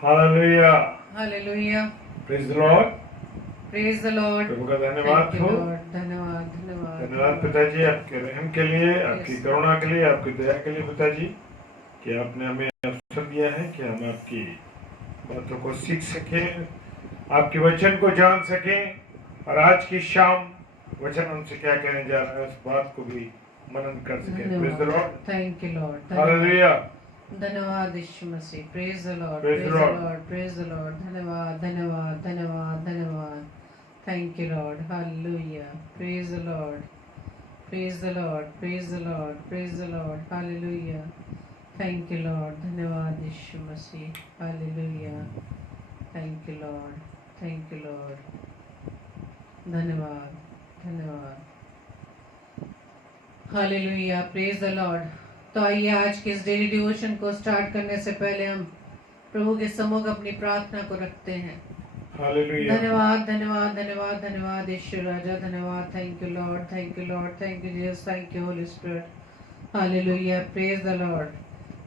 Hallelujah, hallelujah, praise the Lord, praise the Lord. प्रभु का धन्यवाद हो। धन्यवाद धन्यवाद धन्यवाद पिताजी, आपके रहम के लिए, आपकी Yes. करुणा के लिए, आपकी दया के लिए पिताजी, कि आपने हमें अवसर दिया है कि हम आपकी बातों को सीख सकें, आपके वचन को जान सकें, और आज की शाम वचन हमसे क्या कहने जा रहा है उस बात को भी मनन कर सकें। Praise the Lord, thank you Lord. Hallelujah, धन्यवाद यीशु मसीह। Praise the Lord, Praise praise the the Lord. Lord, praise the Lord. धन्यवाद धन्यवाद धन्यवाद धन्यवाद। Thank you Lord. Hallelujah, praise the Lord, praise the Lord, praise the Lord, praise the Lord. Hallelujah, thank you Lord. धन्यवाद यीशु मसीह। Hallelujah, thank you Lord, thank you Lord. धन्यवाद धन्यवाद। Hallelujah, praise the Lord. तो आइए आज के इस डेली डिवोशन को स्टार्ट करने से पहले हम प्रभु के सम्मुख अपनी प्रार्थना को रखते हैं। हालेलुया, धन्यवाद धन्यवाद धन्यवाद धन्यवाद ईश्वर राजा। धन्यवाद, thank you Lord, thank you Lord, thank you Jesus, thank you Holi spirit. Hallelujah, praise the Lord.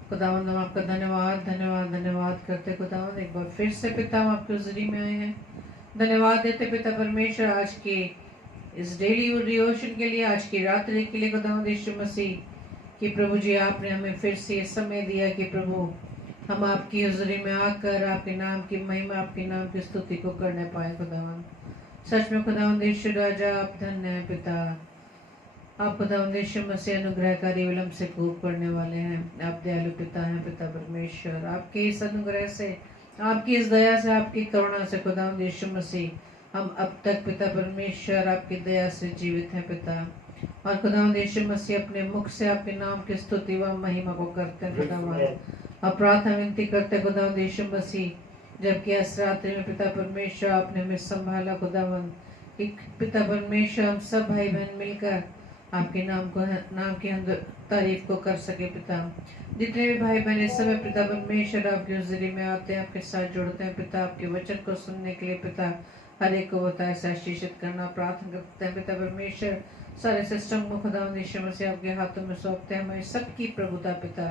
खुदावंद हम आपका धन्यवाद धन्यवाद धन्यवाद करते खुदावंद, एक बार फिर से पिता हम आपके हुजूरी में आए हैं। धन्यवाद देते पिता परमेश्वर आज के इस डेली डिवोशन के लिए, आज की रात्रि के लिए खुदावंद यीशु मसीह कि प्रभु जी आपने हमें फिर से ये समय दिया कि प्रभु हम आपकी हुजूरी में आकर आपके नाम की महिमा, आपके नाम की स्तुति को करने पाए खुदावंद। सच में खुदावंद यीशु राजा आप धन्य हैं पिता। आप खुदावंद यीशु मसीह अनुग्रहकारी, विलम्ब से कोप करने वाले हैं। आप दयालु पिता हैं पिता परमेश्वर। आपके इस अनुग्रह से, आपकी इस दया से, आपकी करुणा से खुदावंद यीशु मसीह हम अब तक पिता परमेश्वर आपकी दया से जीवित हैं पिता। और खुदावंद यीशु मसीह अपने मुख से आपके नाम की स्तुति व महिमा को करते हैं खुदावंद। और प्रार्थना विनती करते हैं खुदावंद यीशु मसीह, जबकि इस रात्रि में पिता परमेश्वर आपने हमें संभाला खुदावंद, कि पिता परमेश्वर हम सब भाई बहन मिलकर आपके नाम की तारीफ को कर सके पिता। जितने भी भाई बहन इस समय पिता परमेश्वर आपके हुजूरी में आते हैं, आपके साथ जुड़ते हैं पिता, आपके वचन को सुनने के लिए पिता, हर एक को बताए से आशीषित करना प्रार्थना करते हैं पिता परमेश्वर। सारे सिस्टम को खुदावंद यीशु मसीह आपके हाथों में सौंपते हैं। हमारी सबकी प्रभुता पिता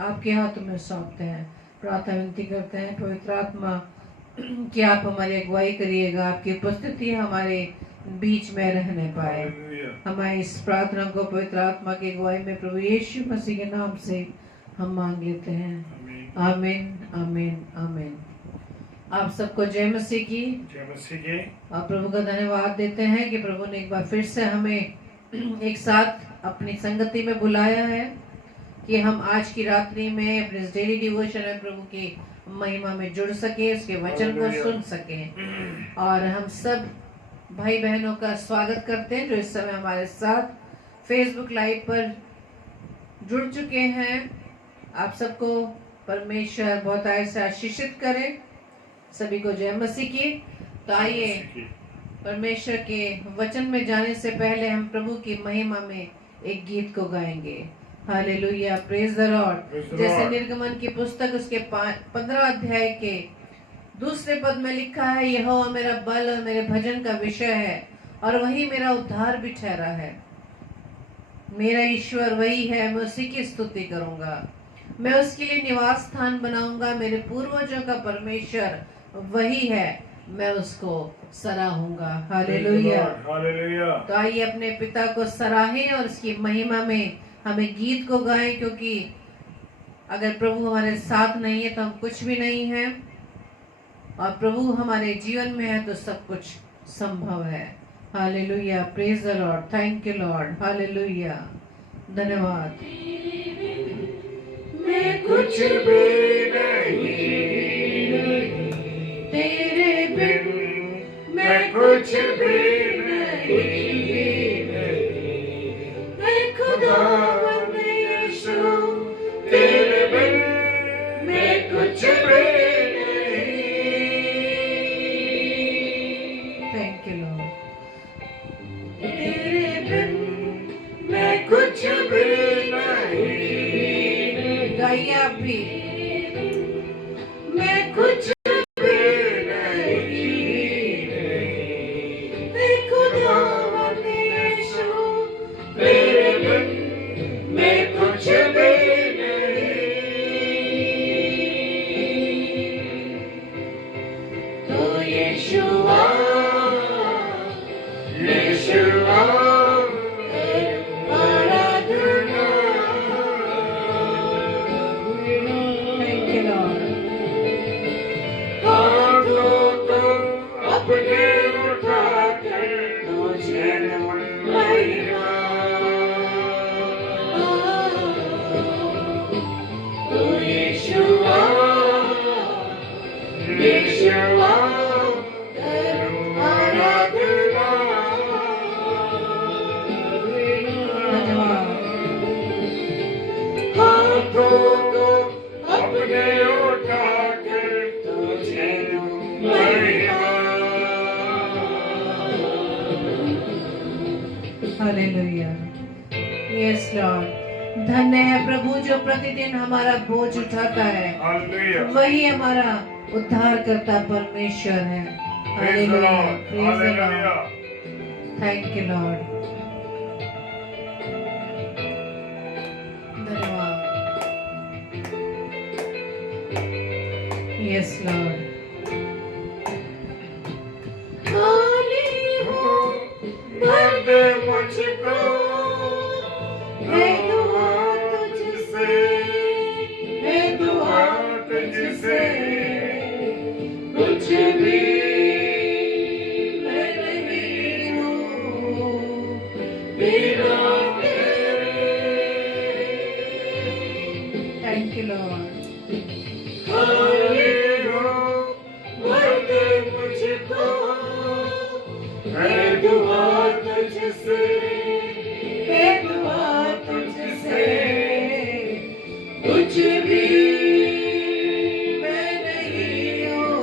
आपके हाथों में सौंपते हैं। प्रार्थना विनती करते हैं पवित्र आत्मा कि आप हमारी अगुवाई करिएगा, आपकी उपस्थिति हमारे बीच में रहने पाए। हमारी इस प्रार्थना को पवित्र आत्मा की अगुवाई में प्रभु यीशु मसीह के नाम से हम मांग लेते हैं। आमीन आमीन आमीन। आप सबको जय मसीह की। जय मसीह की। आप प्रभु का धन्यवाद देते हैं कि प्रभु ने एक बार फिर से हमें एक साथ अपनी संगति में बुलाया है कि हम आज की रात्रि में अपने डेली डिवोशन में प्रभु की महिमा में जुड़ सके, उसके वचन को सुन सके। और हम सब भाई बहनों का स्वागत करते हैं जो इस समय हमारे साथ फेसबुक लाइव पर जुड़ चुके हैं। आप सबको परमेश्वर बहुत ऐसे आशीषित करे। सभी को जय मसीह की। तो आइए परमेश्वर के वचन में जाने से पहले हम प्रभु की महिमा में एक गीत को गाएंगे। Hallelujah, praise the Lord. जैसे निर्गमन की पुस्तक उसके 15 अध्याय के दूसरे पद में लिखा है, यहोवा मेरा बल और मेरे भजन का विषय है और वही मेरा उद्धार भी ठहरा है। मेरा ईश्वर वही है, मैं उसी की स्तुति करूंगा। मैं उसके लिए निवास स्थान बनाऊंगा। मेरे पूर्वजों का परमेश्वर वही है, मैं उसको सराहूंगा। Hallelujah, hallelujah. तो आइए अपने पिता को सराहें और उसकी महिमा में हमें गीत को गाएं, क्योंकि अगर प्रभु हमारे साथ नहीं है तो हम कुछ भी नहीं है, और प्रभु हमारे जीवन में है तो सब कुछ संभव है। Hallelujah, praise the Lord, thank you Lord. Hallelujah, धन्यवाद। मैं कुछ भी नहीं, तेरे बिन मैं कुछ भी नहीं, मैं खुदावंद यीशु, तेरे बिन मैं कुछ भी नहीं। Thank you Lord. तेरे बिन मैं कुछ भी नहीं, गाइए आप भी। मैं कुछ यस लॉर्ड। धन्य है प्रभु जो प्रतिदिन हमारा बोझ उठाता है, Hallelujah. वही हमारा उद्धार करता परमेश्वर है। Praise the hallelujah, Lord. Praise the Lord. Hallelujah. Thank you Lord. धन्यवाद। Yes Lord. भर दे मुझको है दुआ तुझसे, है दुआ तुझसे कुछ भी मैं नहीं हूँ बिना तेरे। Thank you Lord. खाली हो भर दे मुझको, है दुआ तुझसे, है दुआ तुझसे कुछ भी मैं नहीं हूँ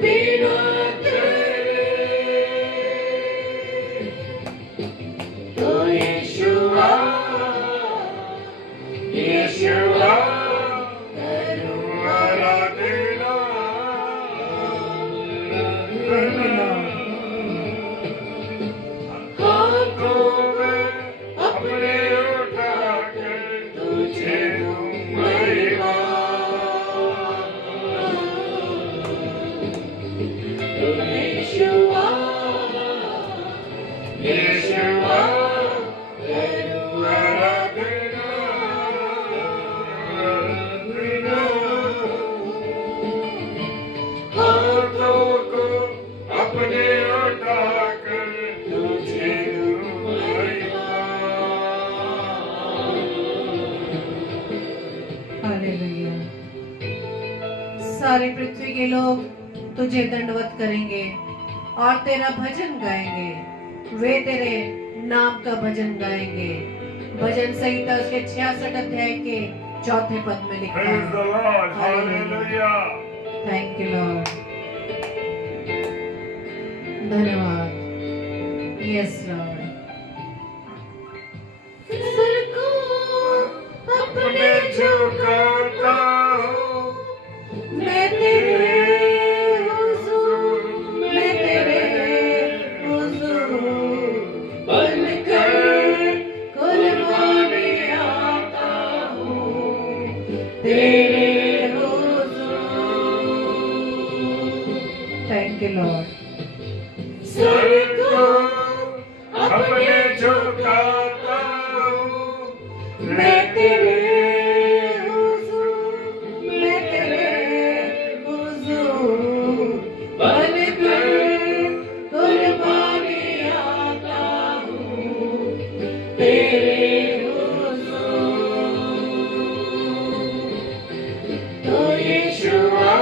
बिना तेरे। तो यीशुआ, यीशुआ करूँ आराधना। हाथों में अपने उठा कर तुझे दूं महिमा। यीशुआ, यीशुआ करूं आराधना, आराधना। हाथों को अपने उठा कर तुझे दूं महिमा। हालेलुया। सारी पृथ्वी के लोग तुझे दंडवत करेंगे और तेरा भजन गाएंगे। वे तेरे नाम का भजन गाएंगे। भजन संहिता उसके 66 अध्याय के 4 पद में लिखा Praise the है। Lord. Hallelujah. Hallelujah. Thank you Lord. धन्यवाद। Yes Lord. सर को अपने झुकाता हूँ, मैं तेरे हुजूर, मैं तेरे हुजूर बनकर कुर्बानी आता हूँ तेरे हुजूर। Thank you Lord. सर को अपने झुकाता हूँ, मैं तेरे हुजूर, मैं तेरे हुजूर बनकर कुर्बानी आता हूँ तेरे हुजूर। तो यीशुआ,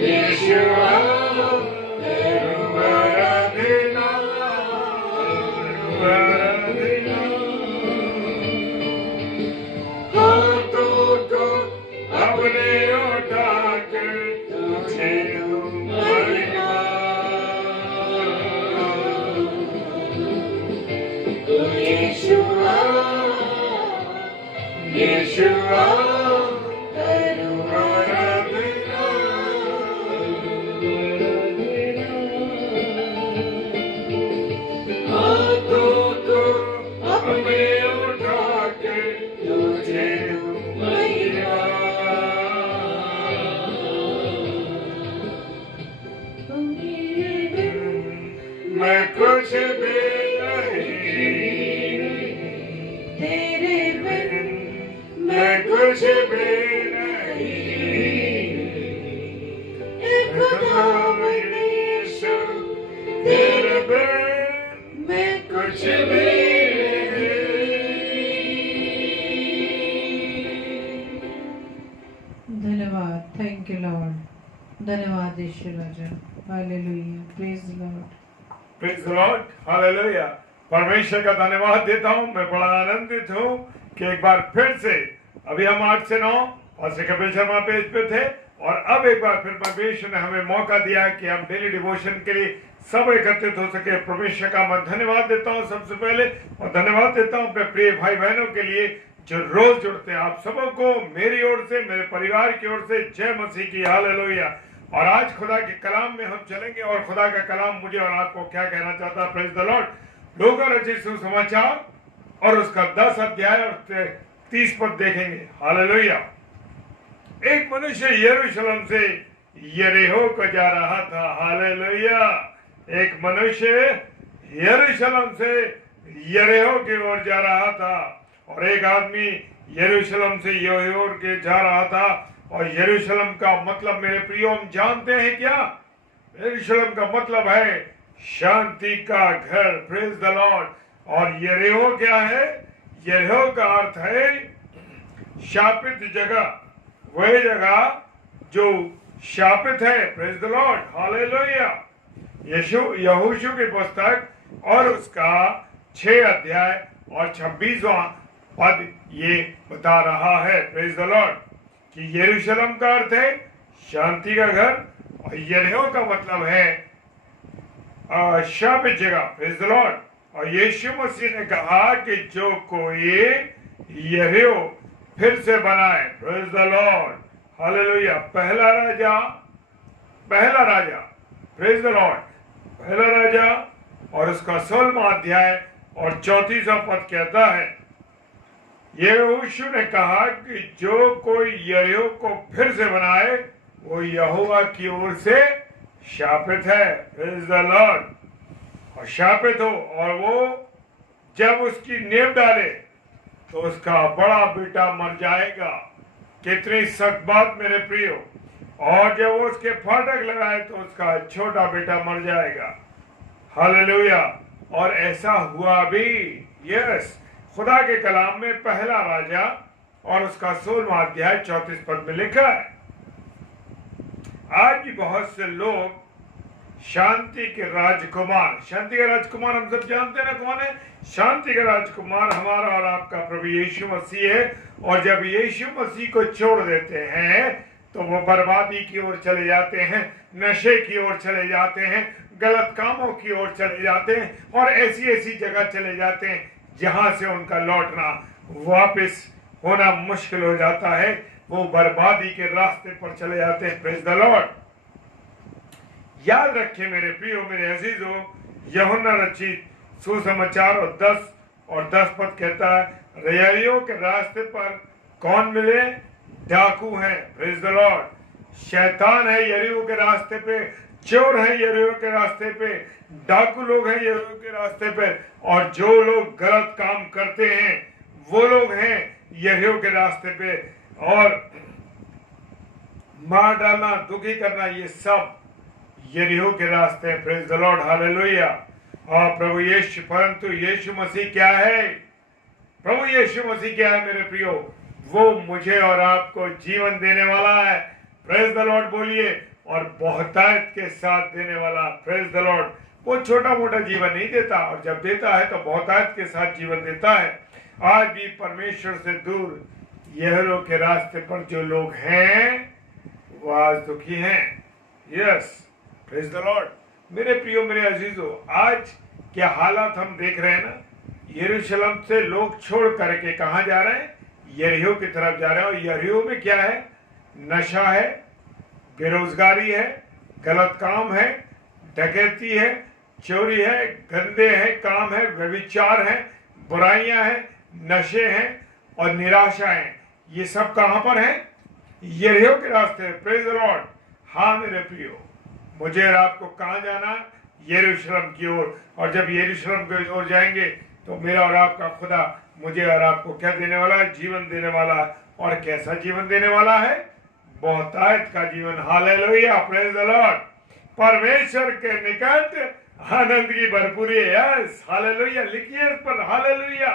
यीशुआ करूं आराधना, आराधना। हाथों को अपने उठा कर तुझे दूं महिमा। तो यीशुआ, यीशुआ करूँ आराधना, हाथों को अपने उठा कर तुझे दूं महिमा। मैं कुछ भी नहीं, तेरे बिन मैं कुछ भी नहीं। खुदावंद यीशु तेरे बिन मैं कुछ भी नहीं। धन्यवाद। Thank you Lord. धन्यवाद यीशु राजा। Hallelujah, praise the Lord. Praise the Lord. Hallelujah. परमेश्वर का धन्यवाद देता हूँ। मैं बड़ा आनंदित हूँ कि एक बार फिर से अभी हम 8 से 9 पास्टर कपिल शर्मा पेज पे थे और अब एक बार फिर परमेश्वर ने हमें मौका दिया कि हम डेली डिवोशन के लिए सब एकत्रित हो सके। परमेश्वर का मैं धन्यवाद देता हूँ सबसे पहले, और धन्यवाद देता हूँ अपने प्रिय भाई बहनों के लिए जो रोज जुड़ते हैं। आप सबों को मेरी ओर से, मेरे परिवार की ओर से जय मसीह की, हालेलुया। और आज खुदा के कलाम में हम चलेंगे, और खुदा का कलाम मुझे और आपको क्या कहना चाहता है। Praise the Lord. लूका रचित सुसमाचार और उसका 10 अध्याय और 30 पद देखेंगे। हालेलुया। एक मनुष्य यरूशलेम से यरीहो को जा रहा था। हालेलुया। एक मनुष्य यरूशलेम से यरीहो की ओर जा रहा था, और एक आदमी यरूशलेम से यरीहो के जा रहा था। और यरूशलेम का मतलब मेरे प्रियो हम जानते हैं क्या? यरूशलेम का मतलब है शांति का घर। Praise the Lord. और यरीहो क्या है? यरीहो का अर्थ है शापित जगह, वह जगह जो शापित है। Praise the Lord, hallelujah. यहोशू की पुस्तक और उसका 6 अध्याय और 26वां पद ये बता रहा है, प्रेज द लॉर्ड, कि यरूशलेम का अर्थ है शांति का घर, और यरीहो का मतलब है शापित जगह। Praise the Lord. और यीशु मसीह ने कहा कि जो कोई यरीहो फिर से बनाए, प्रेज द लॉर्ड, हालेलुया। पहला राजा, प्रेज द लॉर्ड, पहला राजा और उसका 16वां अध्याय और 34वां पद कहता है, यहोशू ने कहा कि जो कोई यरीहो को फिर से बनाए वो यहोवा की ओर से शापित है। Praise the Lord. और शापित हो, और वो जब उसकी नींव डाले तो उसका बड़ा बेटा मर जाएगा। कितनी सख्त बात मेरे प्रियो। और जब वो उसके फाटक लगाए तो उसका छोटा बेटा मर जाएगा। हालेलुया। और ऐसा हुआ भी। यस, खुदा के कलाम में पहला राजा और उसका 16वां अध्याय 34 पद में लिखा है। आज भी बहुत से लोग शांति के राजकुमार, शांति का राजकुमार हम सब जानते हैं ना कौन है? शांति का राजकुमार हमारा और आपका प्रभु यीशु मसीह है। और जब यीशु मसीह को छोड़ देते हैं तो वो बर्बादी की ओर चले जाते हैं, नशे की ओर चले जाते हैं, गलत कामों की ओर चले जाते हैं, और ऐसी ऐसी जगह चले जाते हैं जहां से उनका लौटना वापस होना मुश्किल हो जाता है। वो बर्बादी के रास्ते पर चले जाते हैं। Praise the Lord. याद रखिए मेरे प्रियो, मेरे अजीजों, यूहन्ना रचित सुसमाचार और 10 पद कहता है, यरीहो के रास्ते पर कौन मिले? डाकू हैं। Praise the Lord. शैतान है यरीहो के रास्ते पे, चोर है यरीहो के रास्ते पे, डाकू लोग हैं यरीहो के रास्ते पे, और जो लोग गलत काम करते हैं वो लोग हैं यरीहो के रास्ते पे। और मार डालना, दुखी करना, ये सब यरीहो के रास्ते हैं। Praise the Lord, hallelujah. और प्रभु यीशु, परंतु यीशु मसीह क्या है? प्रभु यीशु मसीह क्या है मेरे प्रियो? वो मुझे और आपको जीवन देने वाला है। प्रेज द लॉर्ड बोलिए। और बहुतायत के साथ देने वाला। Praise the Lord. वो छोटा मोटा जीवन नहीं देता, और जब देता है तो बहुतायत के साथ जीवन देता है। आज भी परमेश्वर से दूर यरीहो के रास्ते पर जो लोग हैं वो आज दुखी हैं। Yes, praise the Lord. मेरे प्रियो, मेरे अजीजों, आज क्या हालात हम देख रहे हैं ना। यरूशलेम से लोग छोड़ करके कहाँ जा रहे हैं? यरीहो की तरफ जा रहे हैं। और यरीहो में क्या है? नशा है, बेरोजगारी है, गलत काम है, डकैती है, चोरी है, गंदे हैं काम है, व्यभिचार है, बुराइयां हैं, नशे हैं और निराशा है। ये सब कहां पर है? यरीहो के रास्ते। Praise the Lord. हाँ मेरे प्रियो, मुझे और आपको कहां जाना? यरूशलेम की ओर। और जब यरूशलेम की ओर जाएंगे तो मेरा और आपका खुदा मुझे और आपको क्या देने वाला है? जीवन देने वाला है। और कैसा जीवन देने वाला है? बहुतायत का जीवन। Hallelujah, praise the Lord. परमेश्वर के निकट आनंद की भरपूरी है। Yes, hallelujah. लिखिए इस पर, हालेलुया।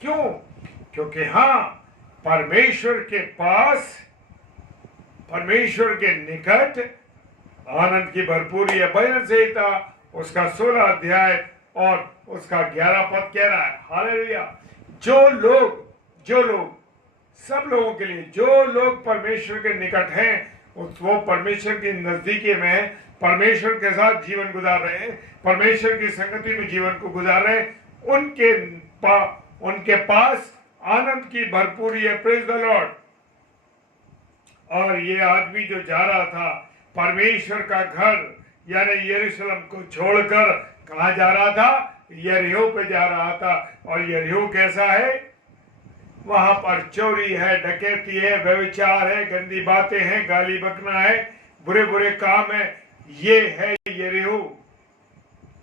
क्यों? क्योंकि हाँ, परमेश्वर के पास, परमेश्वर के निकट आनंद की भरपूरी है। भजन संहिता उसका 16 अध्याय और उसका 11 पद कह रहा है, हालेलुया। जो लोग सब लोगों के लिए, जो लोग परमेश्वर के निकट हैं वो परमेश्वर की नजदीकी में परमेश्वर के साथ जीवन गुजार रहे हैं, परमेश्वर की संगति में जीवन को गुजार रहे हैं, उनके पास आनंद की भरपूरी है। Praise the Lord. और ये आदमी जो जा रहा था परमेश्वर का घर यानी यरूशलेम को छोड़कर कहाँ जा रहा था? यरीहो पे जा रहा था। और यरीहो कैसा है? वहां पर चोरी है, डकैती है, व्यभिचार है, गंदी बातें हैं, गाली बकना है, बुरे बुरे काम है। ये है यरीहो।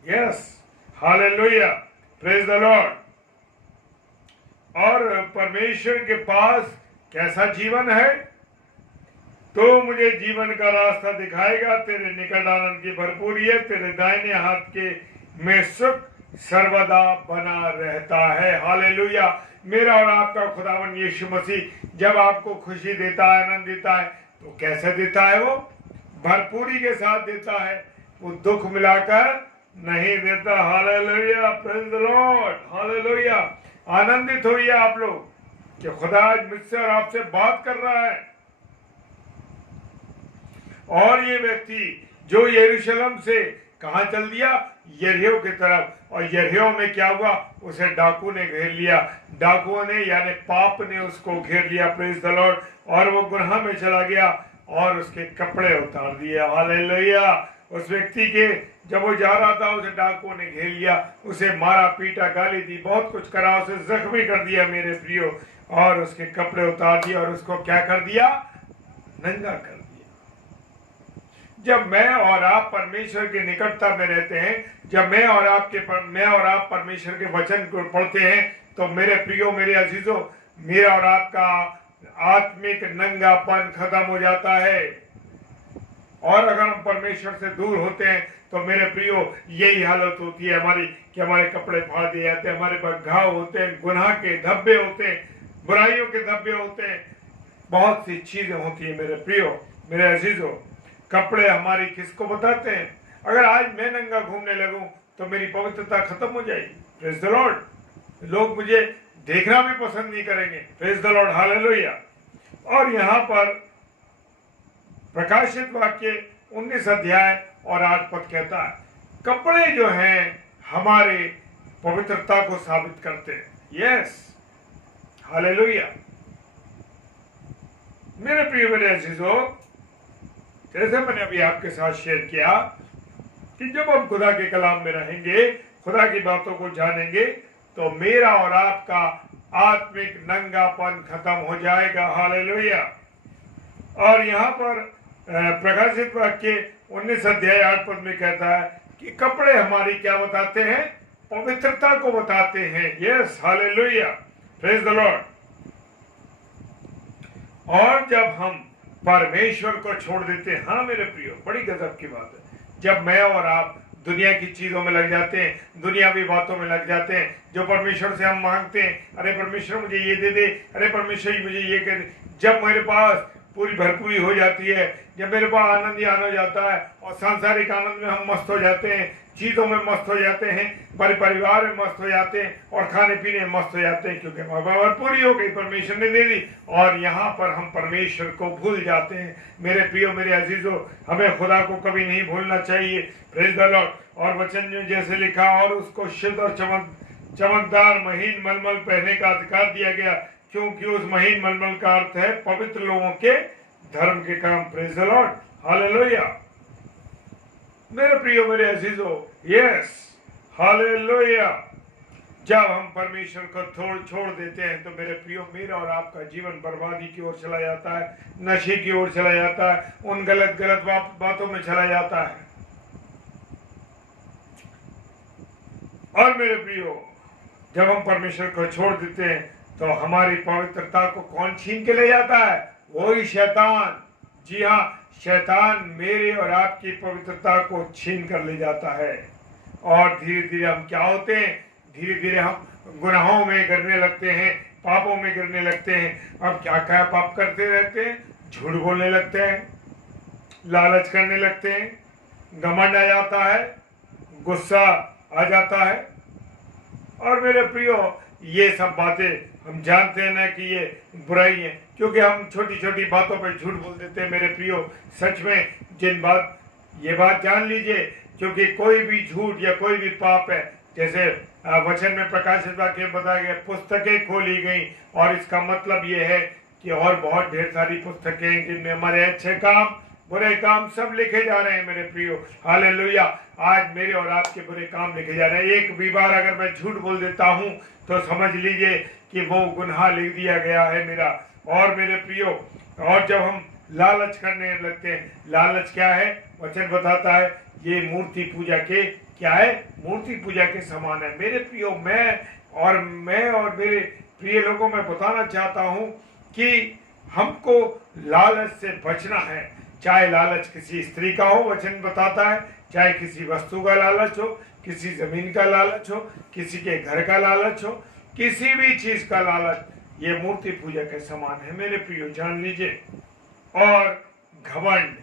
Yes, hallelujah, praise the Lord. और परमेश्वर के पास कैसा जीवन है? तो मुझे जीवन का रास्ता दिखाएगा, तेरे निकट आनंद की भरपूरी है, तेरे दाहिने हाथ के में सुख सर्वदा बना रहता है। हालेलुया। मेरा और आपका खुदावन यीशु मसीह जब आपको खुशी देता है, आनंद देता है, तो कैसे देता है? वो भरपूरी के साथ देता है, वो दुख मिलाकर नहीं देता। Hallelujah, praise the Lord, hallelujah. आनंदित होइए आप लोग कि खुदा आज मुझसे और आपसे बात कर रहा है। और ये व्यक्ति जो यरूशलेम से कहां चल दिया? यरीहो की तरफ। और यरीहो में क्या हुआ? उसे डाकू ने घेर लिया। डाकुओं ने यानी पाप ने उसको घेर लिया। Praise the Lord. और वो गुनाह में चला गया और उसके कपड़े उतार दिए। हालेलुया। उस व्यक्ति के जब वो जा रहा था उसे डाकुओं ने घेर लिया, उसे मारा पीटा, गाली दी, बहुत कुछ करा, उसे जख्मी कर दिया मेरे प्रियो, और उसके कपड़े उतार दिए और उसको क्या कर दिया? नंगा कर दिया। जब मैं और आप परमेश्वर की निकटता में रहते हैं, जब मैं और आप परमेश्वर के वचन को पढ़ते हैं, तो मेरे प्रियो, मेरे अजीजों, मेरा और आपका आत्मिक नंगापन खत्म हो जाता है। और अगर हम परमेश्वर से दूर होते हैं तो मेरे प्रियो यही हालत होती है हमारी कि हमारे कपड़े फाड़ दिए जाते हैं, हमारे पास घाव होते हैं, गुनाह के धब्बे होते हैं, बुराइयों के धब्बे होते हैं, बहुत सी चीजें होती है मेरे प्रियो, मेरे अजीजों। कपड़े हमारी किसको बताते हैं? अगर आज मैं नंगा घूमने लगूं तो मेरी पवित्रता खत्म हो जाएगी। Praise the Lord. लोग मुझे देखना भी पसंद नहीं करेंगे। Praise the Lord, hallelujah. और यहाँ पर प्रकाशित वाक्य 19 अध्याय और 8 पद कहता है, कपड़े जो हैं हमारे पवित्रता को साबित करते हैं। Yes, hallelujah. मेरे प्रिय मेरे अजीजों, जैसे मैंने अभी आपके साथ शेयर किया कि जब हम खुदा के कलाम में रहेंगे, खुदा की बातों को जानेंगे, तो मेरा और आपका आत्मिक नंगापन खत्म हो जाएगा। हालेलुया। और यहाँ पर प्रकाशित वाक्य 19 अध्याय 8 पद में कहता है कि कपड़े हमारी क्या बताते हैं? पवित्रता को बताते हैं। Yes, hallelujah, praise the Lord. और जब हम परमेश्वर को छोड़ देते हैं, हाँ मेरे प्रियो, बड़ी गजब की बात है, जब मैं और आप दुनिया की चीजों में लग जाते हैं, दुनियावी बातों में लग जाते हैं, जो परमेश्वर से हम मांगते हैं, अरे परमेश्वर मुझे ये दे दे, अरे परमेश्वर मुझे ये कर दे। जब मेरे पास पूरी भरपूरी हो जाती है, जब मेरे पास आनंद ही आनंद हो जाता है और सांसारिक आनंद में हम मस्त हो जाते हैं, चीजों में मस्त हो जाते हैं, परिवार में मस्त हो जाते हैं और खाने पीने में मस्त हो जाते हैं, क्योंकि भरपूरी हो गई, परमेश्वर ने दे दी। और यहाँ पर हम परमेश्वर को भूल जाते हैं। मेरे प्रियो, मेरे अजीजों, हमें खुदा को कभी नहीं भूलना चाहिए। Praise the Lord. और वचन में जैसे लिखा, और उसको शुद्ध और चमकदार महीन मलमल पहनने का अधिकार दिया गया, क्योंकि उस महीन मलमल का अर्थ है पवित्र लोगों के धर्म के काम। Praise the Lord, hallelujah. मेरे प्रियो, मेरे अजीजों, यस, हालेलुया। जब हम परमेश्वर को छोड़ देते हैं तो मेरे प्रियो, मेरा और आपका जीवन बर्बादी की ओर चला जाता है, नशे की ओर चला जाता है, उन गलत बातों में चला जाता है। और मेरे प्रियो, जब हम परमेश्वर को छोड़ देते हैं तो हमारी पवित्रता को कौन छीन के ले जाता है? वही शैतान। जी हाँ, शैतान मेरे और आपकी पवित्रता को छीन कर ले जाता है। और धीरे धीरे हम क्या होते हैं? धीरे धीरे हम गुनाहों में गिरने लगते हैं, पापों में गिरने लगते हैं। अब क्या क्या पाप करते रहते हैं? झूठ बोलने लगते हैं, लालच करने लगते हैं, घमंड आ जाता है, गुस्सा आ जाता है। और मेरे प्रियो, ये सब बातें हम जानते हैं ना कि ये बुराई है, क्योंकि हम छोटी छोटी बातों पर झूठ बोल देते हैं मेरे प्रियो। सच में ये बात जान लीजिए, क्योंकि कोई भी झूठ या कोई भी पाप है, जैसे वचन में प्रकाशित वाक्य बताया गया, पुस्तकें खोली गई, और इसका मतलब ये है कि और बहुत ढेर सारी पुस्तकें हैं जिनमें हमारे अच्छे काम बुरे काम सब लिखे जा रहे हैं मेरे प्रियो। हालेलुया। आज मेरे और आपके बुरे काम लिखे जा रहे हैं। एक भी बार अगर मैं झूठ बोल देता हूं तो समझ लीजिए कि वो गुनाह लिख दिया गया है मेरा और मेरे प्रियो। और जब हम लालच करने लगते हैं, लालच क्या है? वचन बताता है ये मूर्ति पूजा के क्या है? मूर्ति पूजा के समान है मेरे प्रियो। मैं और मेरे प्रिय लोगों में बताना चाहता हूं कि हमको लालच से बचना है। चाहे लालच किसी स्त्री का हो, वचन बताता है, चाहे किसी वस्तु का लालच हो, किसी जमीन का लालच हो, किसी के घर का लालच हो, किसी भी चीज का लालच, ये मूर्ति पूजा के समान है मेरे प्रियो, जान लीजिए। और घमंड,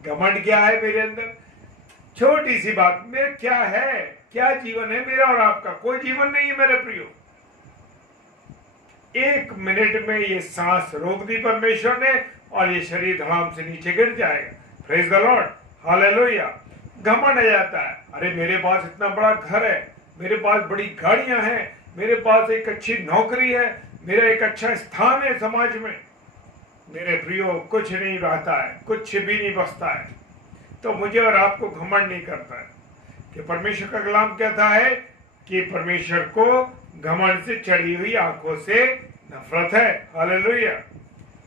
घमंड क्या है मेरे अंदर? छोटी सी बात में क्या है, क्या जीवन है मेरा और आपका? कोई जीवन नहीं है मेरे प्रियो। 1 मिनट में ये सांस रोक दी परमेश्वर ने और ये शरीर धड़ाम से नीचे गिर जाएगा। Praise the Lord, hallelujah. घमंड आ जाता है, अरे मेरे पास इतना बड़ा घर है, मेरे पास बड़ी गाड़ियां हैं, मेरे पास एक अच्छी नौकरी है, मेरा एक अच्छा स्थान है समाज में। मेरे प्रियो, कुछ नहीं रहता है, कुछ भी नहीं बचता है। तो मुझे और आपको घमंड नहीं करता है कि परमेश्वर का कलाम कहता है कि परमेश्वर को घमंड से चढ़ी हुई आंखों से नफरत है। हालेलुया।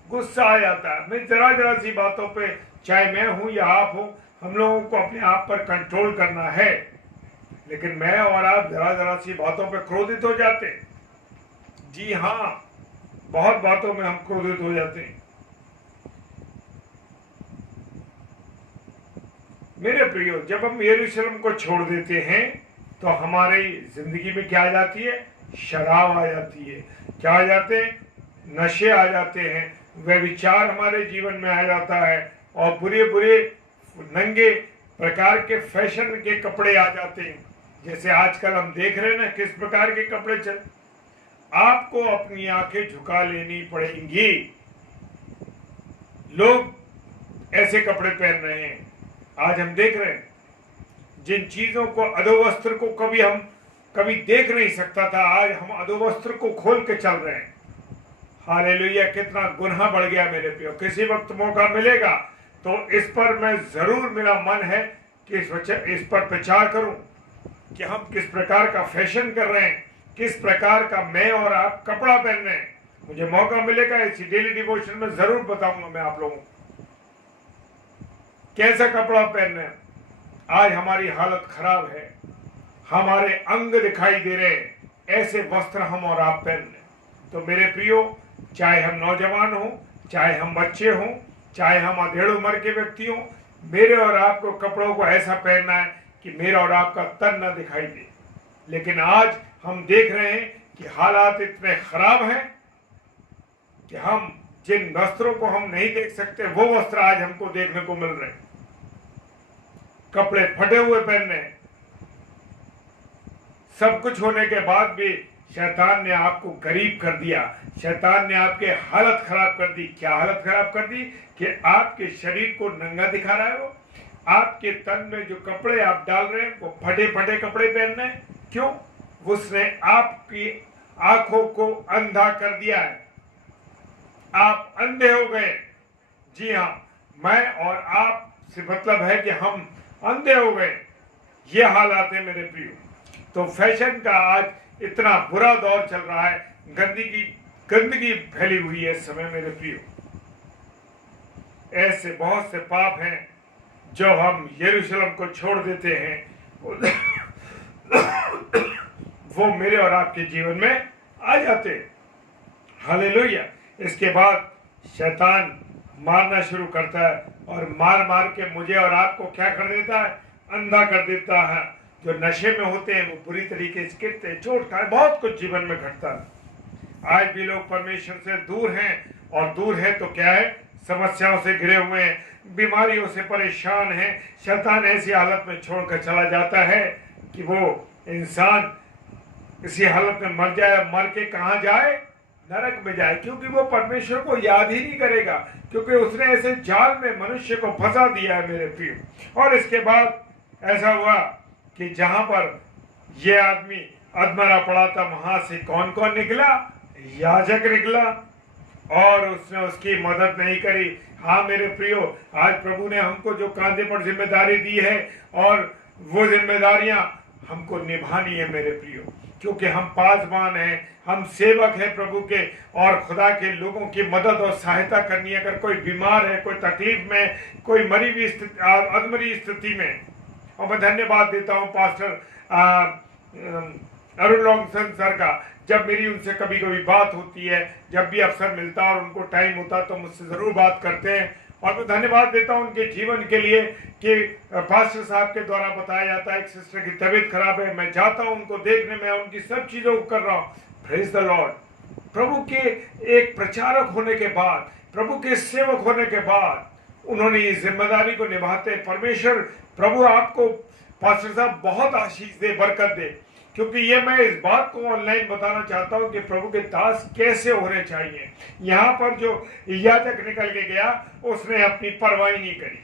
गुस्सा आ जाता है। मैं जरा सी बातों पे, चाहे मैं हूं या आप हो, हम लोगों को अपने आप पर कंट्रोल करना है, लेकिन मैं और आप जरा सी बातों पे क्रोधित हो जाते। जी हाँ, बहुत बातों में हम क्रोधित हो जाते हैं मेरे प्रियो। जब हम यरूशलेम को छोड़ देते हैं तो हमारी जिंदगी में क्या आ जाती है? शराब आ जाती है। क्या आ जाते हैं? नशे आ जाते हैं, व्यभिचार हमारे जीवन में आ जाता है, और बुरे बुरे नंगे प्रकार के फैशन के कपड़े आ जाते हैं। जैसे आजकल हम देख रहे हैं ना किस प्रकार के कपड़े चल। आपको अपनी आंखें झुका लेनी पड़ेंगी। लोग ऐसे कपड़े पहन रहे हैं, आज हम देख रहे हैं। जिन चीजों को, अधोवस्त्र को कभी देख नहीं सकता था, आज हम अधोवस्त्र को खोल के चल रहे हैं। हालेलुया। कितना गुनाह बढ़ गया मेरे प्रियो। किसी वक्त मौका मिलेगा तो इस पर मैं जरूर, मेरा मन है कि इस पर प्रचार करूं कि हम किस प्रकार का फैशन कर रहे हैं, किस प्रकार का मैं और आप कपड़ा पहन रहे हैं। मुझे मौका मिलेगा इसी डेली डिवोशन में जरूर बताऊंगा मैं आप लोगों को कैसा कपड़ा पहन रहे हैं। आज हमारी हालत खराब है, हमारे अंग दिखाई दे रहे हैं, ऐसे वस्त्र हम और आप पहन रहे हैं। तो मेरे प्रियो, चाहे हम नौजवान हों, चाहे हम बच्चे हों, चाहे हम अधेड़ उम्र के व्यक्ति हों, मेरे और आपको कपड़ों को ऐसा पहनना है कि मेरा और आपका तन न दिखाई दे। लेकिन आज हम देख रहे हैं कि हालात इतने खराब हैं कि हम जिन वस्त्रों को हम नहीं देख सकते, वो वस्त्र आज हमको देखने को मिल रहे हैं। कपड़े फटे हुए पहन रहे हैं। सब कुछ होने के बाद भी शैतान ने आपको गरीब कर दिया। शैतान ने आपके हालत खराब कर दी। क्या हालत खराब कर दी? कि आपके शरीर को नंगा दिखा रहा है वो। आपके तन में जो कपड़े आप डाल रहे हैं वो फटे फटे कपड़े पहन रहे हैं। क्यों? उसने आपकी आंखों को अंधा कर दिया है। आप अंधे हो गए। जी हाँ, मैं और आप से मतलब है कि हम अंधे हो गए। ये हालात है मेरे प्रियो। तो फैशन का आज इतना बुरा दौर चल रहा है, गंदगी फैली हुई है इस समय मेरे प्रियो। ऐसे बहुत से पाप हैं जो हम यरूशलेम को छोड़ देते हैं वो मेरे और आपके जीवन में आ जाते हैं। हालेलुया। इसके बाद शैतान मारना शुरू करता है और मार मार के मुझे और आपको क्या कर देता है? अंधा कर देता है। जो नशे में होते हैं वो बुरी तरीके से गिरते हैं, चोट खाए, बहुत कुछ जीवन में घटता है। आज भी लोग परमेश्वर से दूर हैं, और दूर है तो क्या है? समस्याओं से घिरे हुए हैं, बीमारियों से परेशान हैं। शैतान ऐसी हालत में छोड़कर चला जाता है कि वो इंसान इसी हालत में मर जाए। मर के कहाँ जाए? नरक में जाए, क्योंकि वो परमेश्वर को याद ही नहीं करेगा, क्योंकि उसने ऐसे जाल में मनुष्य को फंसा दिया है मेरे प्रिय। और इसके बाद ऐसा हुआ कि जहां पर ये आदमी अधमरा पड़ा था, वहां से कौन कौन निकला? याजक निकला, और उसने उसकी मदद नहीं करी। हाँ मेरे प्रियो, आज प्रभु ने हमको जो कांधे पर जिम्मेदारी दी है, और वो जिम्मेदारियां हमको निभानी है मेरे प्रियो, क्योंकि हम पासबान हैं, हम सेवक हैं प्रभु के, और खुदा के लोगों की मदद और सहायता करनी है। अगर कोई बीमार है, कोई तकलीफ में, कोई मरी हुई अधमरी स्थिति में, और मैं धन्यवाद देता हूँ पास्टर अरुण लॉन्गसन सर का, जब मेरी उनसे कभी कभी बात होती है, जब भी अवसर मिलता है और उनको टाइम होता है तो मुझसे ज़रूर बात करते हैं। और मैं धन्यवाद देता हूं उनके जीवन के लिए कि पास्टर साहब के द्वारा बताया जाता है एक सिस्टर की तबीयत खराब है, मैं जाता हूं उनको देखने में, उनकी सब चीज़ों को कर रहा हूँ। Praise the Lord. प्रभु के एक प्रचारक होने के बाद, प्रभु के सेवक होने के बाद, उन्होंने इस जिम्मेदारी को निभाते। परमेश्वर प्रभु आपको पास्टर साहब बहुत आशीष दे, बरकत दे, क्योंकि ये मैं इस बात को ऑनलाइन बताना चाहता हूं कि प्रभु के दास कैसे होने चाहिए। यहाँ पर जो याजक निकल के गया, उसने अपनी परवाह नहीं करी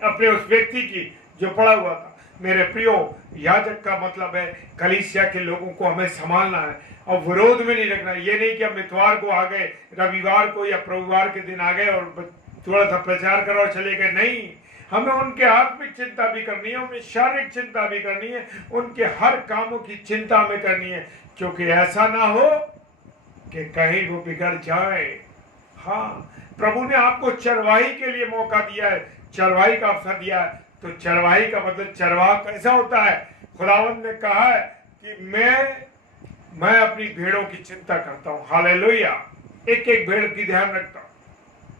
अपने उस व्यक्ति की जो पड़ा हुआ था। मेरे प्रियो, याजक का मतलब है कलीसिया के लोगों को हमें संभालना है और विरोध में नहीं रखना। ये नहीं कि हम इतवार को आ गए, रविवार को या प्रभुवार के दिन आ गए और थोड़ा सा प्रचार करो और चले गए। नहीं, हमें उनके आत्मिक चिंता भी करनी है, उनकी शारीरिक चिंता भी करनी है, उनके हर कामों की चिंता हमें करनी है, क्योंकि ऐसा ना हो कि कहीं वो बिगड़ जाए। हाँ, प्रभु ने आपको चरवाही के लिए मौका दिया है, चरवाही का अवसर दिया है। तो चरवाही का मतलब चरवाह कैसा होता है? खुदावंद ने कहा है कि मैं अपनी भेड़ों की चिंता करता हूँ। हालेलुया। एक एक भेड़ की ध्यान रखता हूँ।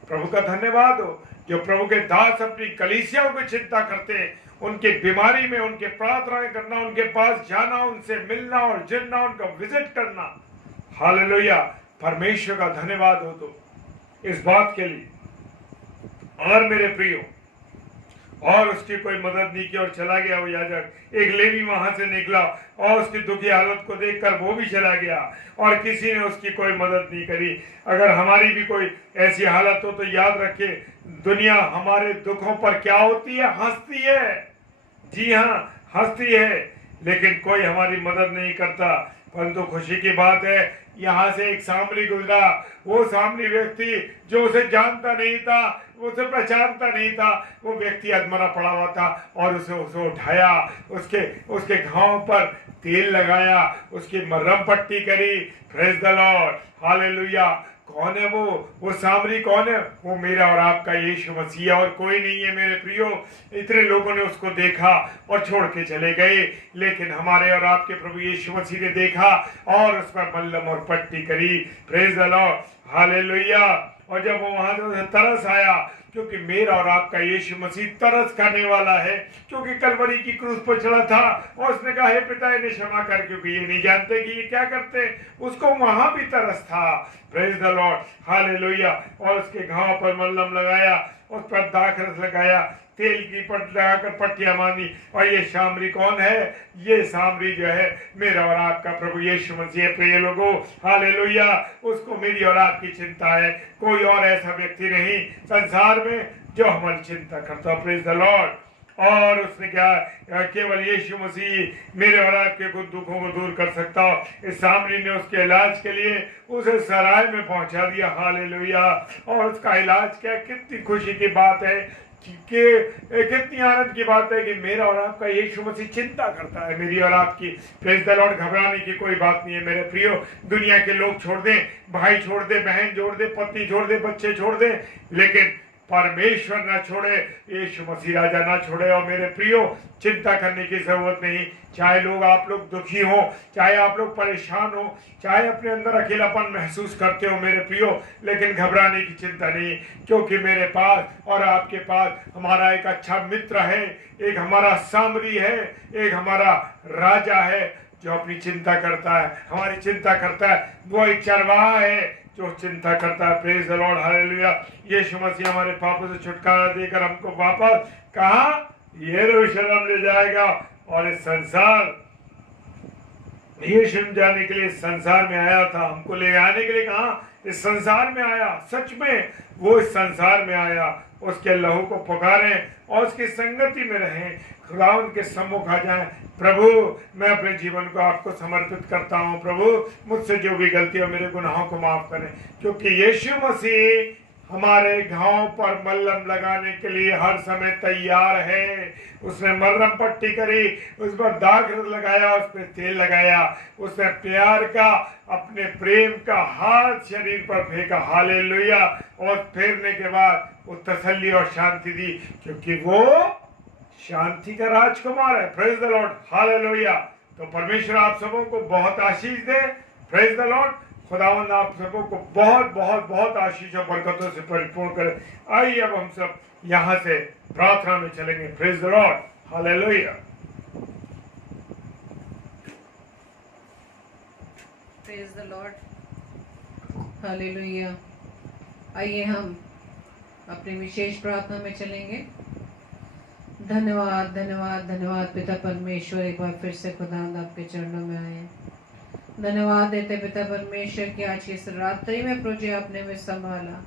प्रभु का धन्यवाद हो जो प्रभु के दास अपनी कलीसियाओं की चिंता करते हैं, उनके बीमारी में उनके प्रार्थनाएं करना, उनके पास जाना, उनसे मिलना और जुड़ना, उनका विजिट करना। हालेलुया। परमेश्वर का धन्यवाद हो तो इस बात के लिए। और मेरे प्रियो, और उसकी कोई मदद नहीं की और चला गया वो याजक। एक लेवी वहां से निकला और उसकी दुखी हालत को देखकर वो भी चला गया और किसी ने उसकी कोई मदद नहीं करी। अगर हमारी भी कोई ऐसी हालत हो तो याद रखिए, दुनिया हमारे दुखों पर क्या होती है? हंसती है। जी हाँ, हंसती है, लेकिन कोई हमारी मदद नहीं करता। परंतु खुशी की बात है, यहाँ से एक सामरी गुजरा। वो सामरी व्यक्ति जो उसे जानता नहीं था, उसे पहचानता नहीं था, वो व्यक्ति अधमरा पड़ा हुआ था और उसे उठाया, उसके घाव पर तेल लगाया, उसकी मरहम पट्टी करी। Praise the Lord. हालेलुया। कौन है वो सामरी कौन है? वो मेरा और आपका यीशु मसीह है और कोई नहीं है मेरे प्रियो। इतने लोगों ने उसको देखा और छोड़ के चले गए, लेकिन हमारे और आपके प्रभु यीशु मसीह ने देखा और उस पर मल्लम और पट्टी करी। Praise the Lord. हालेलुया। और जब वो वहां से तरस आया, क्योंकि मेरा और आपका यीशु मसीह तरस खाने वाला है, क्योंकि कलवरी की क्रूस पर चढ़ा था और उसने कहा, हे पिता इन्हें क्षमा कर, क्योंकि ये नहीं जानते कि ये क्या करते। उसको वहां भी तरस था। Praise the Lord. हालेलुया। और उसके घाव पर मल्लम लगाया, उस पर दाखरस लगाया, तेल की पट लगाकर पट्टियां बांधी। और ये सामरी कौन है? ये सामरी जो है मेरा और आपका प्रभु यीशु मसीह। प्रिय लोगों, हालेलुया। उसको मेरी और आपकी चिंता है, कोई और ऐसा व्यक्ति नहीं संसार में जो हमारी चिंता करता। Praise the Lord. और उसने क्या, केवल यीशु मसीह मेरे और आपके कुछ दुखों को दूर कर सकता हो। इस सामरी ने उसके इलाज के लिए उसे सराय में पहुंचा दिया। हालेलुया। और उसका इलाज क्या, कितनी खुशी की बात है कि कितनी आनंद की बात है कि मेरा और आपका यीशु मसीह चिंता करता है मेरी और आपकी। Praise the Lord. घबराने की कोई बात नहीं है मेरे प्रियो। दुनिया के लोग छोड़ दें, भाई छोड़ दे, बहन छोड़ दे, पत्नी छोड़ दे, बच्चे छोड़ दे, लेकिन परमेश्वर ना छोड़े, यीशु मसीह राजा ना छोड़े। और मेरे प्रियो, चिंता करने की जरूरत नहीं। चाहे आप लोग दुखी हो, चाहे आप लोग परेशान हो, चाहे अपने अंदर अकेलापन महसूस करते हो मेरे प्रियो, लेकिन घबराने की चिंता नहीं, क्योंकि मेरे पास और आपके पास हमारा एक अच्छा मित्र है, एक हमारा सामरी है, एक हमारा राजा है जो अपनी चिंता करता है, हमारी चिंता करता है। वो एक चरवाहा है जो चिंता करता है। Praise the Lord. हालेलुया। यीशु मसीह हमारे पापों से छुटकारा देकर हमको वापस कहाँ? यरूशलेम ले जाएगा। और इस यीशु जाने के लिए संसार में आया था, हमको ले आने के लिए कहा इस संसार में आया। सच में वो इस संसार में आया, उसके लहू को पुकारें और उसकी संगति में रहें, खुदावंद के सम्मुख आ जाएं। प्रभु मैं अपने जीवन को आपको समर्पित करता हूं। प्रभु मुझसे जो भी गलती है मेरे गुनाहों को माफ करें, क्योंकि यीशु मसीह हमारे घावों पर मल्लम लगाने के लिए हर समय तैयार है। उसने मरहम पट्टी करी, उस पर दाग लगाया, उस पर तेल लगाया, उसने प्यार का, अपने प्रेम का हाथ शरीर पर फेंका। हालेलुया। और फेरने के बाद वो तसल्ली और शांति दी, क्योंकि वो शांति का राजकुमार है। Praise the Lord. हालेलुया। तो परमेश्वर आप सबों को बहुत आशीष दे। Praise the Lord. खुदावंद आप सबों को बहुत बहुत बहुत आशीष और बरकतों से परिपूर्ण करे। आइए अब हम सब यहाँ से प्रार्थना में चलेंगे। Praise the Lord. Hallelujah. Praise the Lord. Hallelujah. आइए हम अपनी विशेष प्रार्थना में चलेंगे। धन्यवाद धन्यवाद धन्यवाद पिता परमेश्वर, एक बार फिर से खुदावंद आपके चरणों में आए। धन्यवाद देते पिता परमेश्वर की आज की इस रात्रि में प्रभु जी आपने हमें संभाला,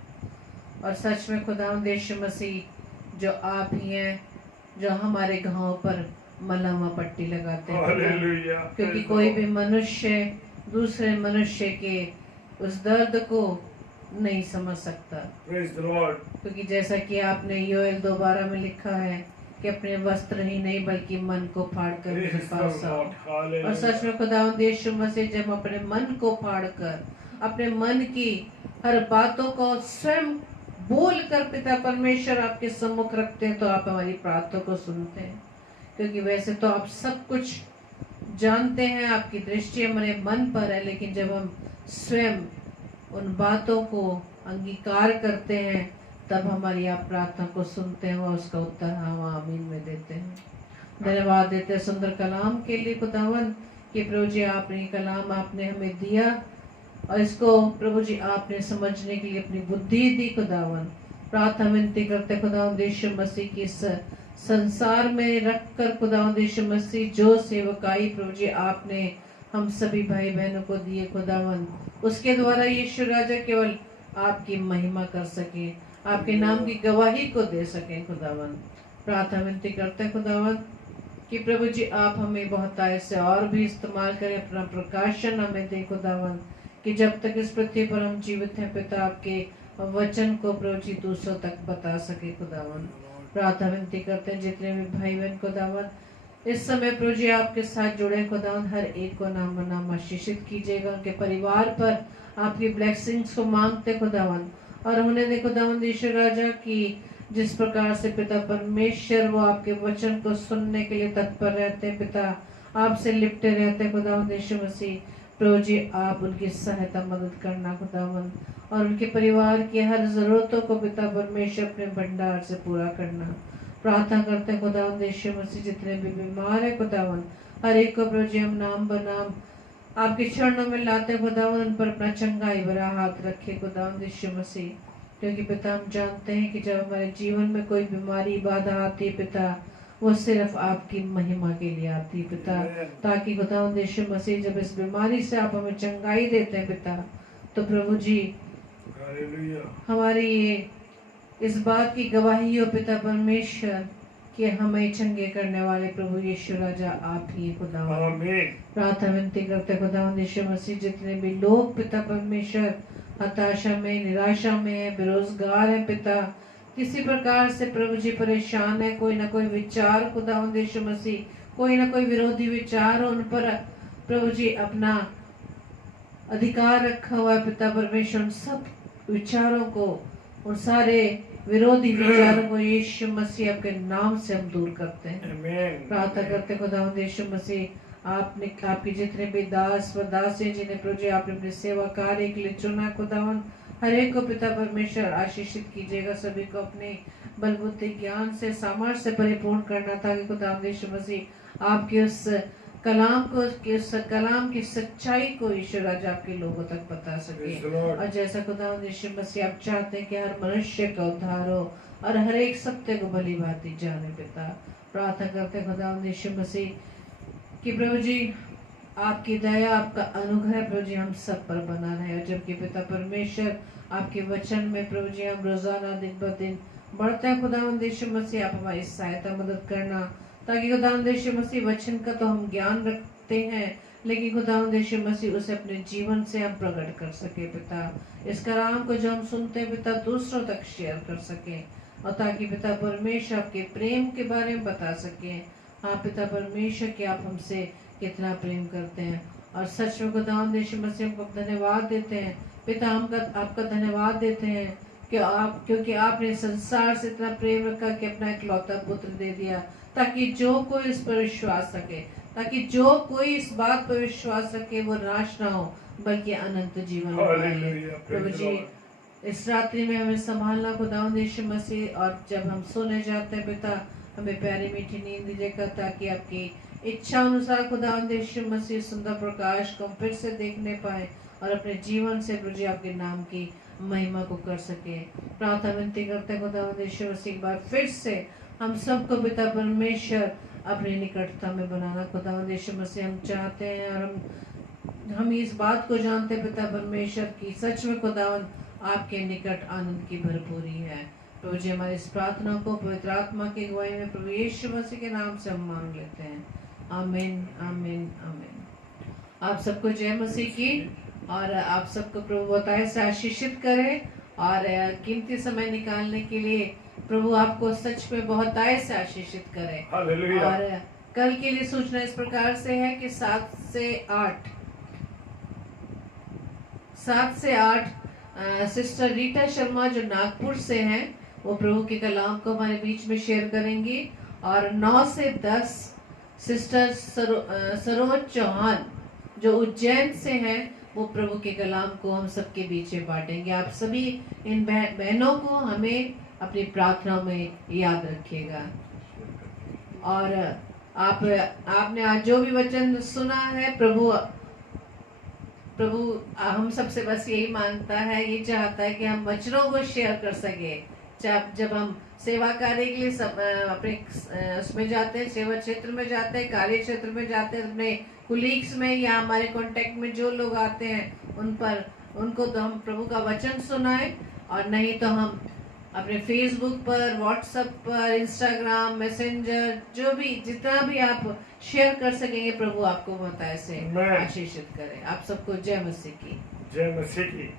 और सच में खुदावंद यीशु मसीह जो आप ही हैं जो हमारे घावों पर मलहम व पट्टी लगाते हैं, क्योंकि कोई भी मनुष्य दूसरे मनुष्य के उस दर्द को नहीं समझ सकता। क्योंकि जैसा कि आपने योएल 2:12 में लिखा है कि अपने वस्त्र ही नहीं बल्कि मन को फाड़ कर मेरे पास आओ। और सच में खुदावंद यीशु मसीह जब अपने मन को फाड़ कर अपने मन की हर बातों को स्वयं बोल कर पिता परमेश्वर आपके सम्मुख रखते हैं, तो आप हमारी प्रार्थना को सुनते हैं। क्योंकि वैसे तो आप सब कुछ जानते हैं, आपकी दृष्टि हमारे मन पर है, लेकिन जब हम स्वयं उन बातों को अंगीकार करते हैं तब हमारी आप प्रार्थना को सुनते हैं और उसका उत्तर हम आमीन में देते हैं। धन्यवाद देते हैं सुंदर कलाम के लिए खुदावन कि प्रभु जी आपने कलाम आपने हमें दिया, और इसको प्रभु जी आपने समझने के लिए अपनी बुद्धि दी खुदावन। प्रार्थना विनती करते खुदावन यीशु मसीह की इस संसार में रखकर खुदावन यीशु मसीह जो सेवकाई प्रभु जी आपने हम सभी भाई बहनों को दिए खुदावन, उसके द्वारा यीशु राजा केवल आपकी महिमा कर सके, आपके नाम की गवाही को दे सके खुदावन। प्रार्थना विनती करते हैं खुदावन कि प्रभु जी आप हमें बहुत ऐसे और भी इस्तेमाल करें, अपना प्रकाशन हमें दे खुदावन, कि जब तक इस पृथ्वी पर हम जीवित हैं पिता आपके वचन को प्रभु जी दूसरों तक बता सके खुदावन। प्रार्थना विनती करते हैं जितने भी भाई बहन खुदावन इस समय प्रभु जी आपके साथ जुड़े खुदावन, हर एक को नाम नाम आशीषित कीजिएगा। उनके परिवार पर आपकी ब्लेसिंग्स को मांगते खुदावन, और उन्हें देखो खुदावन यीशु राजा की जिस प्रकार से पिता परमेश्वर वो आपके वचन को सुनने के लिए तत्पर रहते हैं पिता, आपसे लिपटे रहते हैं खुदावन यीशु मसीह। प्रभु जी आप उनकी सहायता मदद करना खुदावन, और उनके परिवार की हर जरूरतों को पिता परमेश्वर अपने भंडार से पूरा करना। प्रार्थना करते हैं खुदावन यीशु मसीह जितने भी बीमार है खुदावन, हर एक को प्रभु जी हम नाम बनाम आपके चरणों में लाते खुदावन, उन पर अपना चंगाई भरा हाथ रखे खुदावन यीशु मसीह। क्योंकि पिता हम जानते हैं कि जब हमारे जीवन में कोई बीमारी बाधा आती है पिता, वो सिर्फ आपकी महिमा के लिए आती है पिता, ताकि खुदावन यीशु मसीह जब इस बीमारी से आप हमें चंगाई देते हैं पिता, तो प्रभु जी हमारी ये इस बात की गवाही हो पिता परमेश्वर कि हमें चंगे करने वाले प्रभु यीशु राजा आप ही खुदावन। प्रार्थना विनती करते खुदावन यीशु मसीह जितने भी लोग पिता परमेश्वर हताशा में निराशा में है, बेरोजगार है पिता, किसी प्रकार से प्रभु जी परेशान है, कोई ना कोई विचार खुदावन यीशु मसीह, कोई ना कोई विरोधी विचार उन पर प्रभु जी अपना अधिकार रखा हुआ है पिता परमेश्वर, उन सब विचारों को, उन सारे विरोधी विचारों को यीशु मसीह आपके नाम से हम दूर करते हैं। प्रार्थना करते खुदावंद यीशु मसीह आपने आपके जितने भी दास व दासी जिन्हें प्रभु जी आपने अपने सेवा कार्य के लिए चुना खुदावंद, हर एक को पिता परमेश्वर आशीषित कीजिएगा, सभी को अपने बल बुद्धि ज्ञान से सामर्थ्य से परिपूर्ण करना, ताकि खुदावंद यीशु मसीह आपके उस कलाम को, उस कलाम की सच्चाई को ईश्वर राजा आपके लोगों तक बता सके। और जैसा खुदावंद यीशु मसीह आप चाहते हैं कि हर मनुष्य का उद्धार हो और हर एक सत्य को भली भांति जाने पिता, प्रार्थना करते खुदावंद यीशु मसीह कि प्रभु जी आपकी दया, आपका अनुग्रह प्रभु जी हम सब पर बना रहे। और जबकि पिता परमेश्वर आपके वचन में प्रभु जी हम रोजाना दिन ब दिन बढ़ते हैं, खुदावंद यीशु मसीह आप हमारी सहायता मदद करना, ताकि खुदावंद यीशु मसीह वचन का तो हम ज्ञान रखते हैं, लेकिन खुदावंद यीशु मसीह उसे अपने जीवन से हम प्रकट कर सके पिता। इस कलाम को जो हम सुनते हैं पिता, दूसरों तक शेयर कर सके, और ताकि पिता परमेश्वर आपके प्रेम के बारे में बता सके। हाँ पिता परमेश्वर कि आप हमसे कितना प्रेम करते हैं, और सच में खुदावंद यीशु मसीह को धन्यवाद देते हैं पिता। हम आपका धन्यवाद देते हैं कि क्योंकि आपने संसार से इतना प्रेम रखा कि अपना इकलौता पुत्र दे दिया, ताकि जो कोई इस पर विश्वास सके, ताकि जो कोई इस बात पर विश्वास सके वो नाश ना हो बल्कि अनंत जीवन पाए। प्रभु जी इस रात्रि में हमें संभालना खुदावंद यीशु मसीह, और जब हम सोने जाते हैं पिता हमें प्यारी मीठी नींद दीजिएगा, ताकि आपकी इच्छा अनुसार खुदावंद यीशु मसीह सुंदर प्रकाश को हम फिर से देखने पाए, और अपने जीवन से प्रभु जी आपके नाम की महिमा को कर सके। प्रार्थना विनती करते हैं खुदावंद यीशु मसीह एक बार फिर से हम सबको पिता परमेश्वर अपनी निकटता में बनाना। खुदावंद यीशु मसीह हम चाहते हैं, और हम इस बात को जानते हैं पिता परमेश्वर की सच में खुदावंद आपके निकट आनंद की भरपूरी है। प्रभु जी हमारी इस प्रार्थना को पवित्र आत्मा की अगुवाई में प्रभु यीशु मसीह के नाम से हम मांग लेते हैं। आमीन आमीन आमीन। आप सबको जय मसीह की, और आप सबको प्रभु बताए से आशीषित करे, और कीमती समय निकालने के लिए प्रभु आपको सच में बहुत आय से आशीषित करे। और कल के लिए सूचना इस प्रकार से है कि 7 से 8 सिस्टर रीटा शर्मा जो नागपुर से हैं वो प्रभु के कलाम को हमारे बीच में शेयर करेंगी, और 9 से 10 सिस्टर सरोज चौहान जो उज्जैन से हैं वो प्रभु के कलाम को हम सबके बीच में बांटेंगे। आप सभी इन बहनों को हमें अपनी प्रार्थना में याद रखिएगा। और आपने आज जो भी वचन सुना है, प्रभु हम सबसे बस यही मांगता है, ये चाहता है कि हम वचनों को शेयर कर सके। जब हम सेवा कार्य के लिए अपने उसमें जाते हैं, सेवा क्षेत्र में जाते हैं, कार्य क्षेत्र में जाते हैं, अपने कुलीग्स में या हमारे कांटेक्ट में जो लोग आते हैं उनको तो हम प्रभु का वचन सुनाएं, और नहीं तो हम अपने फेसबुक पर, व्हाट्सएप पर, इंस्टाग्राम, मैसेंजर, जो भी जितना भी आप शेयर कर सकेंगे प्रभु आपको बताए से आशीषित करे। आप सबको जय मसीह की। जय मसीह की।